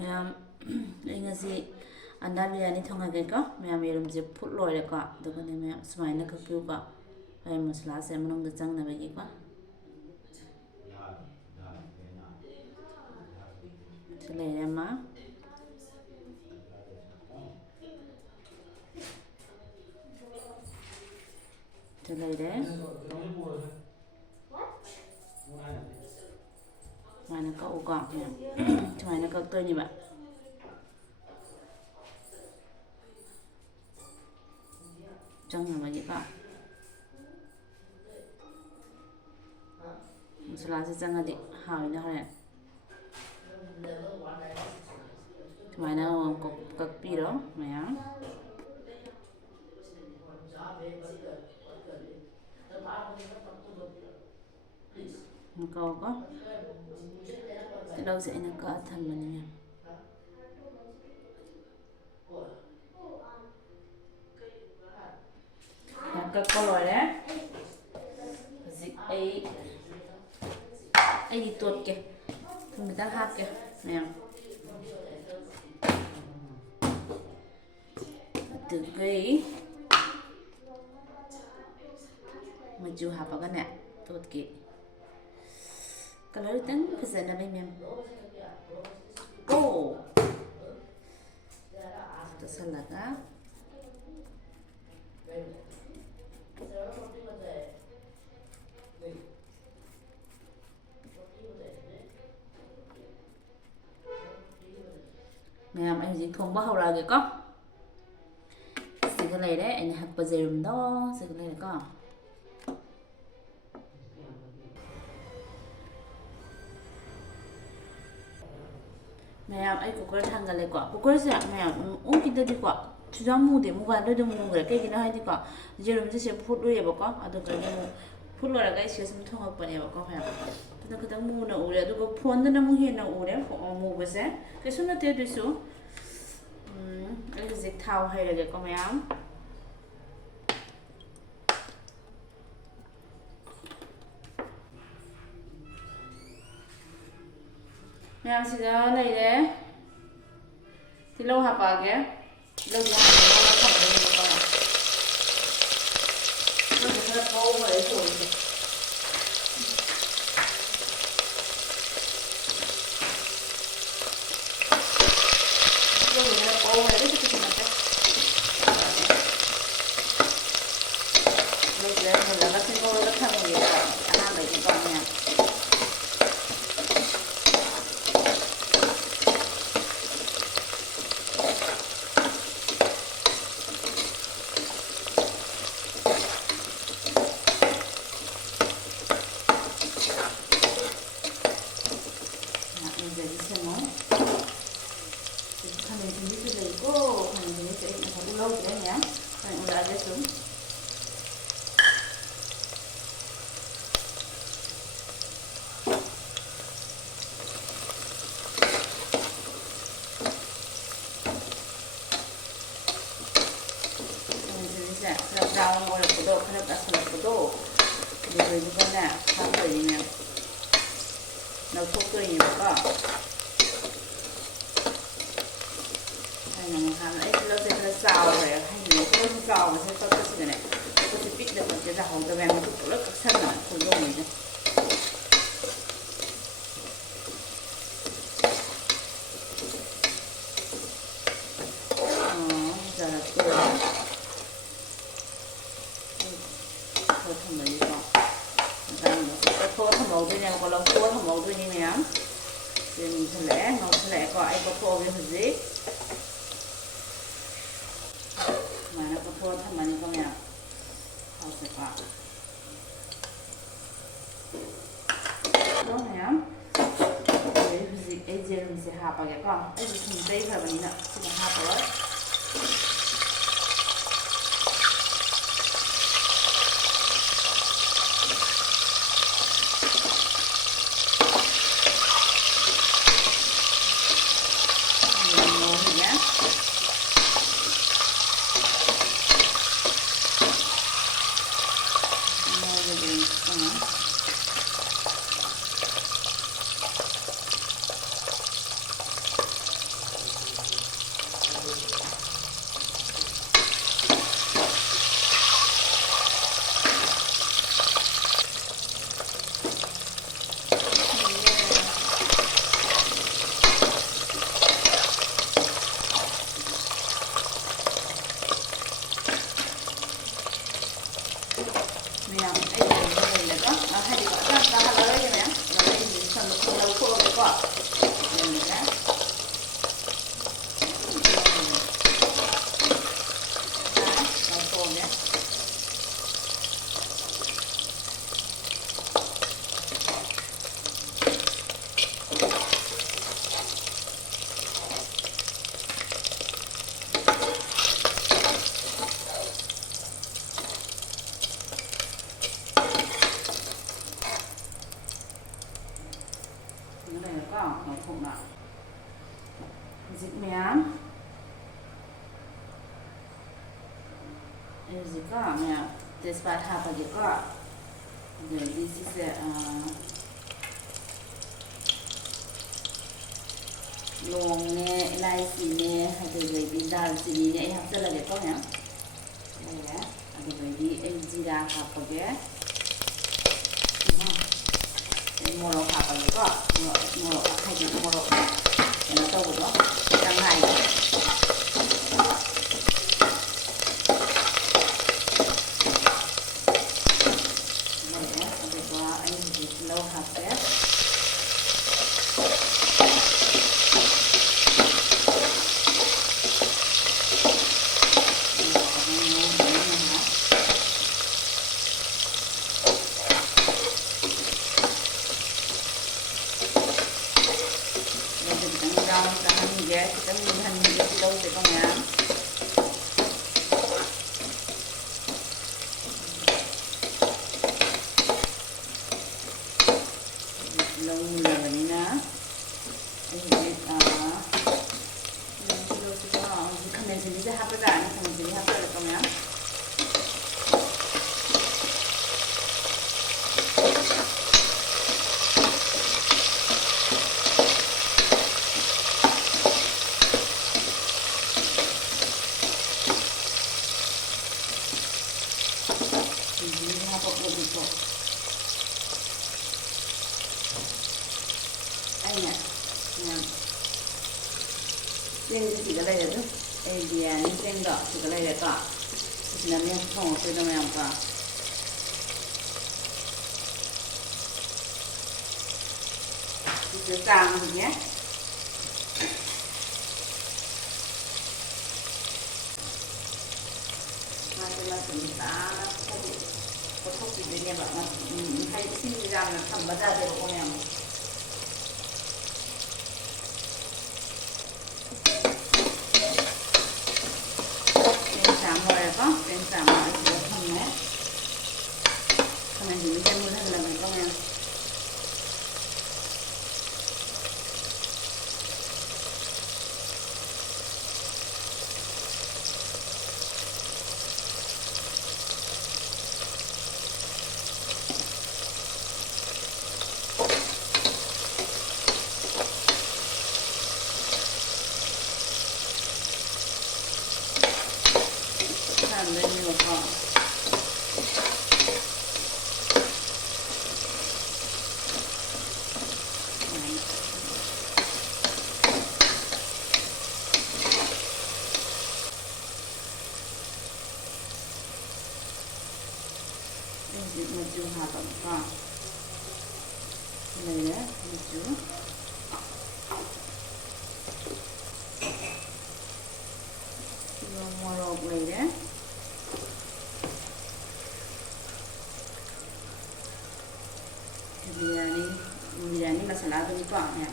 mayam ngasi anda briyani thongage ko mayam yerum je phut loire ko dogane mayam sumaina ka piu ko ay masala se manung da chang na bagi ko chale ma chale re mana ka u ko sumaina ka to ni ba chang na bagi ko masala se chang adi hawi na hare sumaina ko kakpiro mayam kau ko tilaw sa ina ka athan man niya ka color zik ai tot ke thum ta hap ke nè từ cái maju hapa ka nè tot ke color tan fazana mai mem oh to salaga mayam anh chỉ không bao hậu ra cái có cái này đấy anh hạt bơ dày đó cái này có mayam anh cooker thang cái này có cooker sẽ mayam ung kita đi có 주장 무대 무가 너도 무는 그래 깨기는 하니까 이제는 이제 풀로 해볼까 아도 그냥 풀로라가 있으면 통합 번에 해볼까 그냥 근데 그당 무는 오래 두고 폰드는 무해는 오래 무버세 그 손에 대도 있어 이제 타오 해야 될 거면 mayam siga này đấy thì lâu hạp vào kìa lâu thì hạp vào nó không được con ạ nó chỉ là câu mà để rồi lâu thì là câu mà để cho cái mặt đấy lâu thì là các cái câu nó thăng gì cả hai bảy cái con nha lâu đấy nhé, mình đã để xuống. Mình sẽ rau ngồi được độ, khăn đã sửa được độ, để rồi như con nè, khăn rồi như này, nấu thuốc tươi như vậy đó. Nó sẽ xào rồi hay nhiều cái xào mà sẽ có cái gì này có thể biết được cái rau hồng tây nó cũng rất các sân là không dùng gì giờ là tôi thầm mấy con thua thầm màu tôi nha còn lâu thua thầm màu tôi như này lắm thì mình sẽ lẽ có ai có thua với gì mana ketua teman ini kami ya, harus sepak. Tuh ya, jadi fizik aja mesti apa ya kak? Aja sendiri kalau ini nak sudah apa lah? mayam. Mayam. This part half of this is long ne, elaichi ne, darchini ne, I have to let it go now. Jira hapage. Moro hapage ko. Moro haji moro. Eno to go. Shanghai. Low hapage. Kita melihat video tahu sekarang ya. Long mula ni na. Ini video sekarang kami sini dah apa dah ni kami sini apa lekam ya. Ini juga lagi tu, dia ni tengok juga lagi tak, sebenarnya thong tu nama apa? Itu tang ni ya. Macam-macam tang, kotak itu ni apa? Hai sini jangan tambah dah berapa yang. Sama itu hamnya, kami juga kan mulai lagi kami. Ini lupa. Ini maju apa? Ini ya, maju. Ini mau boleh ya? Briyani masala tu ni kau ya.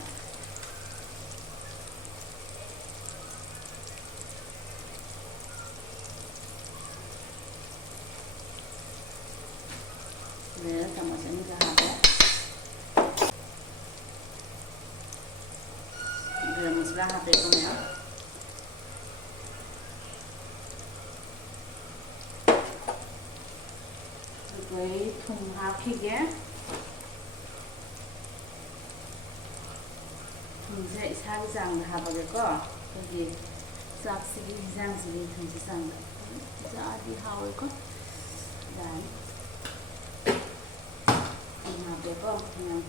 Ni sama sini dah ada. Garam masala apa itu ya? Jadi thongba ke? 이제 사기장 하버거 거기 싹시기 이장시기 통지상 이제 어디 하올까? 난 하버거 그냥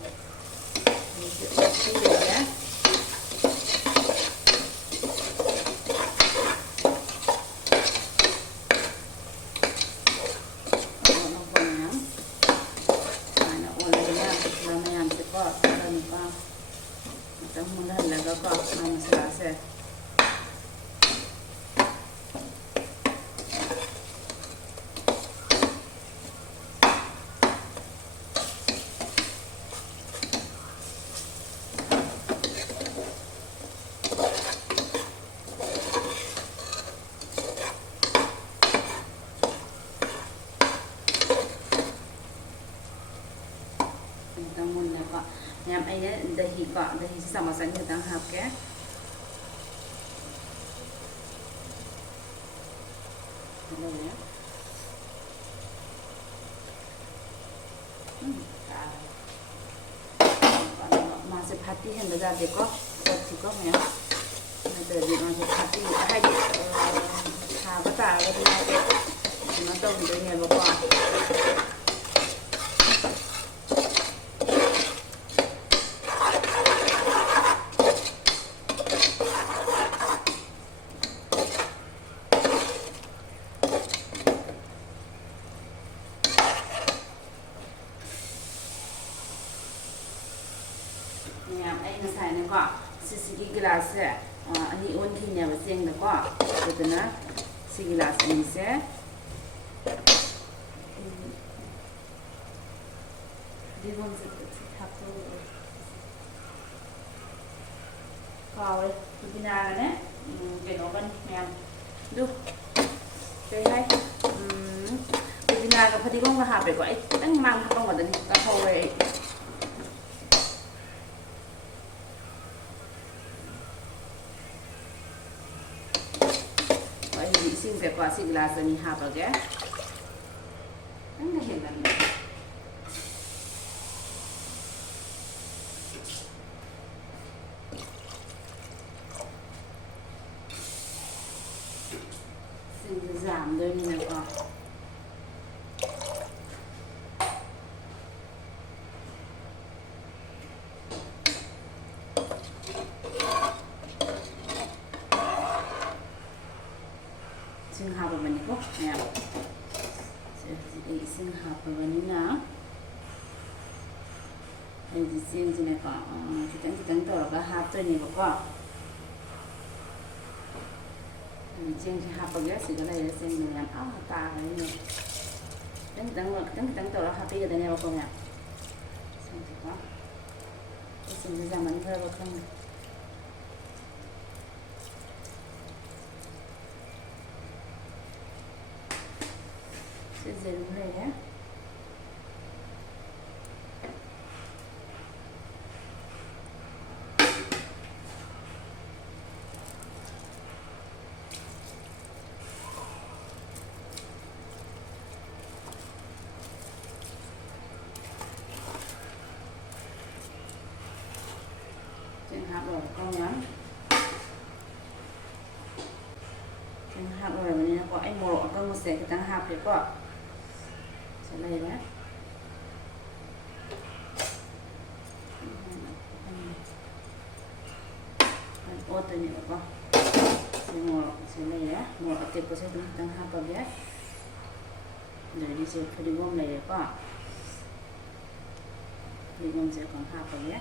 이제 어떻게 mula halaga ko ang masarase. Itang mula ko. Yang ayah dahi ko, dahi sama-sama kita hap ke. ꯂꯩꯔꯦ मासे फाटी हेंबा जादेको पत्तीको ma'am नत्रदि मासे फाटी हाइदि साबा तारगदि मासे कनो तौदोइनेबको ma'am आई ngसाइनेको सिसिगी गिलास से अनि ओनखिनेबा चेंगदको अदुना सि गिलास अनि से दिगोन से थापो कावे पुदिनाने केनोगन मैम दु कई हाय पुदिनागा फदिगोंगा हापेको आई खितंग मांग हापंगदनि काहौवे इसिंगसेको असि गिलास अनि हापगे नंगा हेलन सिंग जामदोइनेको इसिंग हापबनिको मैम से इसिंग हापबनिना आइदि चेंजिनेको खितंग खितंग तौरगा हापतोइनेबको चेंजी हापगे सिगा लैरे चेंग मैम तागने खितंग खितंग तौरगा हापिगदनेबको मैम चेंजिको इसिंग जामन खरबो खंग जरूर है rồi con nhắn hạt rồi mình có anh mồ con một sẽ tăng hạt thì có sẽ này đấy ô tôi nhớ có sẽ này đấy mồ tiệc có sẽ tăng hạt vào biết rồi đi sẽ phải đi gom này đấy có đi gom sẽ còn hạt vào biết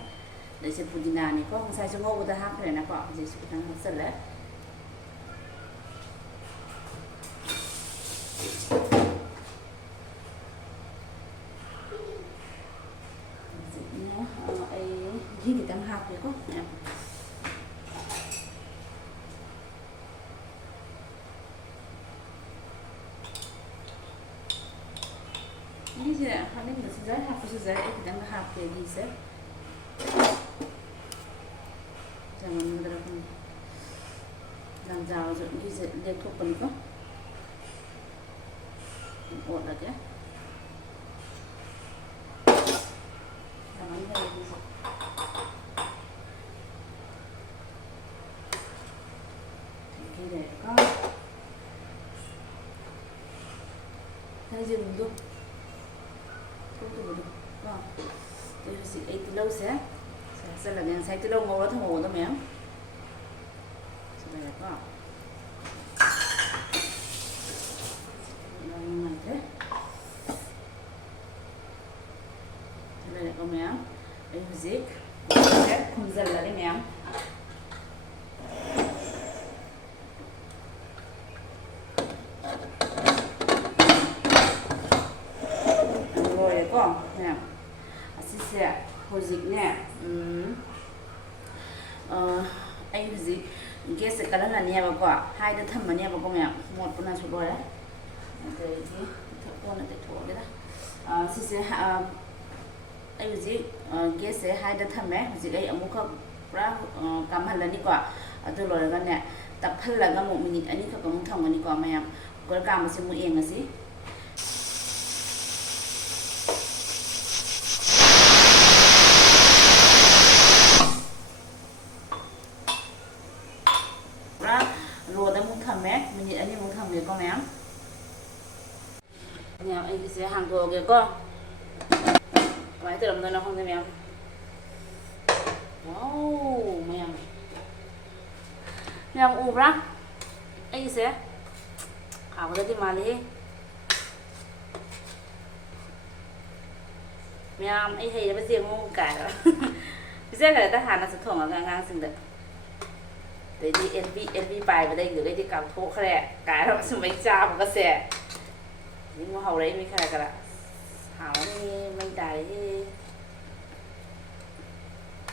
để sẽ pudina này có không sai cho ngô của ta hấp này nó có gì sẽ tăng hấp dẫn đấy gì thì tăng hấp đấy có ini sih hanya sesuai hapus sesuai kita nggak hapus di sini jangan menerapkan làm rào rồi đi dệt liên tục còn có ổn được chứ làm anh này đi dệt khi để có thấy dừng luôn không được con tôi sẽ ấy từ lâu sẽ là miếng xay từ lâu màu đó thằng màu đó miếng sẽ là có này thế đây là con miếng đây là gì không dần là cái miếng có nè sẽ hồi dịch nè anh gì cái sẽ cái là nhà bà quả hai đứa thầm mà nhà bà con mẹ một con là số đôi đấy thì thật con là để thua đấy đó sẽ anh gì cái sẽ hai đứa thầm mẹ gì đây ông không ra cầm hành là đi quả tôi nói là nè tập hành là cái một minute anh ấy không có thông anh đi quả mẹ cooker ꯀꯥꯝꯕꯁꯤ ꯑꯃꯨꯛ ꯌꯦꯡꯉꯁꯤ ꯄꯨꯔꯥ road ꯑꯃꯨꯛ ꯊꯝꯃꯦ minute 2ꯃꯨꯛ ꯊꯝꯒꯦꯀꯣ ꯃꯌꯥꯝ ꯃꯌꯥꯝ ꯑꯩꯒꯤꯁꯦ ꯍꯥꯡꯗꯣꯛꯑꯒꯦꯀꯣ ꯀꯃꯥꯏꯅ ꯇꯧꯔꯝꯗꯣꯏꯅꯣ ꯈꯪꯗꯦ ꯃꯌꯥꯝ ꯋꯥꯎ ꯃꯌꯥꯝ ꯎꯕ꯭ꯔꯥ ꯑꯩꯒꯤꯁꯦ ꯍꯥꯎꯒꯗꯗꯤ ꯃꯥꯜꯂꯤ ꯃꯌꯥꯝ ꯑꯩ ꯍꯩꯔꯕꯁꯦ ꯑꯃꯨꯛ ꯀꯥꯏꯔꯣ ꯄꯤꯖꯈ꯭ꯔꯦꯗ ꯍꯥꯟꯅꯁꯨ ꯊꯣꯡꯉꯒ ꯑꯉꯥꯡꯁꯤꯡꯗ ꯑꯗꯩꯗꯤ ꯑꯦꯜꯕꯤ ꯄꯥꯏꯕꯗꯒꯤꯗꯨꯒꯩꯗꯤ ꯀꯥꯞꯊꯣꯛꯈ꯭ꯔꯦ ꯀꯥꯏꯔꯣ ꯁꯨꯝꯕꯩ ꯆꯥꯕꯒꯁꯦ ꯑꯃꯨꯛ ꯍꯧꯔꯛꯏ ꯃꯤ ꯈꯔ ꯍꯥꯎꯔꯅꯤ ꯃꯩ ꯇꯥꯔꯤꯍꯦ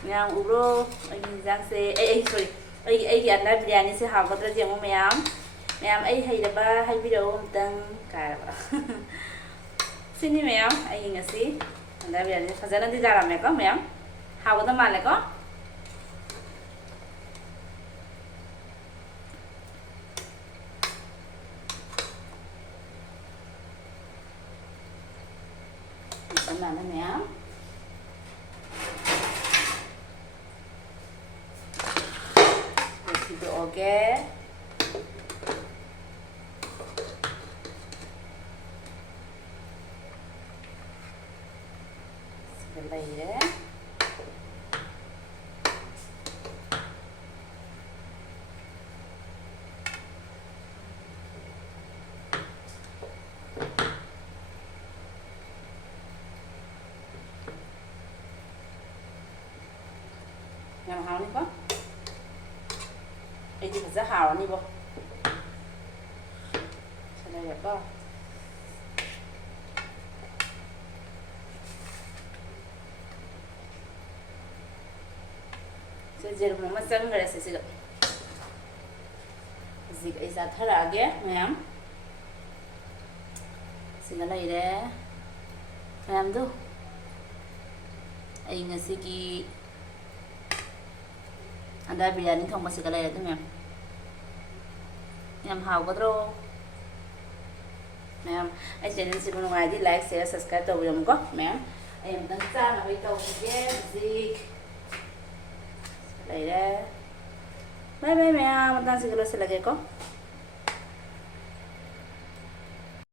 ꯃꯌꯥꯝ ꯎꯕ꯭ꯔꯣ ꯑꯩꯒꯤ ꯌꯦꯟꯖꯥꯡꯁꯦ ꯁꯣꯔꯤ ꯑꯩꯒꯤ ꯑꯟꯗꯥ ꯕꯤꯔꯌꯥꯅꯤꯁꯦ ꯍꯥꯎꯒꯗ꯭ꯔꯗꯤ ꯑꯃꯨꯛ ꯃꯌꯥꯝ ꯑꯩ ꯍꯩꯔꯕ ꯍꯥꯏꯕꯤꯔꯛꯑꯣ ꯑꯝꯇꯪ ꯀꯥꯏꯔꯕ ꯁꯤꯅꯤ ꯃꯌꯥꯝ ꯑꯩꯒꯤ ꯉꯁꯤ ꯑꯟꯗꯥ ꯕꯤꯔꯌꯥꯅꯤ ꯐꯖꯅꯗꯤ ꯆꯥꯔꯝꯃꯦꯀꯣ ꯃꯌꯥꯝ ꯍꯥꯎꯒꯗꯕ ꯃꯥꯜꯂꯦꯀꯣ ꯃꯥꯜꯂꯦ ꯃꯌꯥꯝ ꯊꯤꯗꯣꯛꯑꯒꯦ ꯁꯤꯗ ꯂꯩꯔꯦ ꯌꯥꯝ ꯍꯥꯎꯅꯤꯀꯣ ꯑꯩꯗꯤ ꯐꯖ ꯍꯥꯎꯔꯅꯤꯕꯣ ꯂꯩꯔꯦꯀꯣ ꯖꯦꯔꯨꯝ ꯑꯃ ꯆꯪꯈ꯭ꯔꯦ ꯁꯤꯒ ꯍꯧꯖꯤꯛ ꯑꯩ ꯆꯥꯊꯔꯛꯑꯒꯦ ꯃꯌꯥꯝ ꯁꯤꯒ ꯂꯩꯔꯦ ꯃꯌꯥꯝꯗꯨ ꯑꯩ ꯉꯁꯤꯒꯤ ꯑꯟꯗꯥ ꯕꯤꯔꯌꯥꯅꯤ ꯊꯣꯡꯕꯁꯤꯒ ꯂꯩꯔꯦ ꯑꯗꯨ ꯃꯌꯥꯝ ꯌꯥꯝ ꯍꯥꯎꯒꯗ꯭ꯔꯣ ꯃꯌꯥꯝ ꯑꯩ ꯆꯦꯅꯦꯜꯁꯤꯕꯨ ꯅꯨꯡꯉꯥꯏꯔꯗꯤ ꯂꯥꯏꯛ ꯁꯤꯌꯔ ꯁꯕꯁꯀ꯭ꯔꯥꯏꯕ ꯇꯧꯕꯤꯔꯝꯃꯨꯀꯣ ꯃꯌꯥꯝ ꯑꯩ ꯑꯃꯨꯛꯇꯪ ꯆꯥꯅꯕꯩ ꯇꯧꯈꯤꯒꯦ ꯍꯧꯖꯤꯛ ꯂꯩꯔꯦ ꯕꯥꯏ ꯕꯥꯏ ꯃꯌꯥꯝ ꯃꯇꯥꯡꯁꯤꯒ ꯂꯣꯏꯁꯤꯜꯂꯒꯦꯀꯣ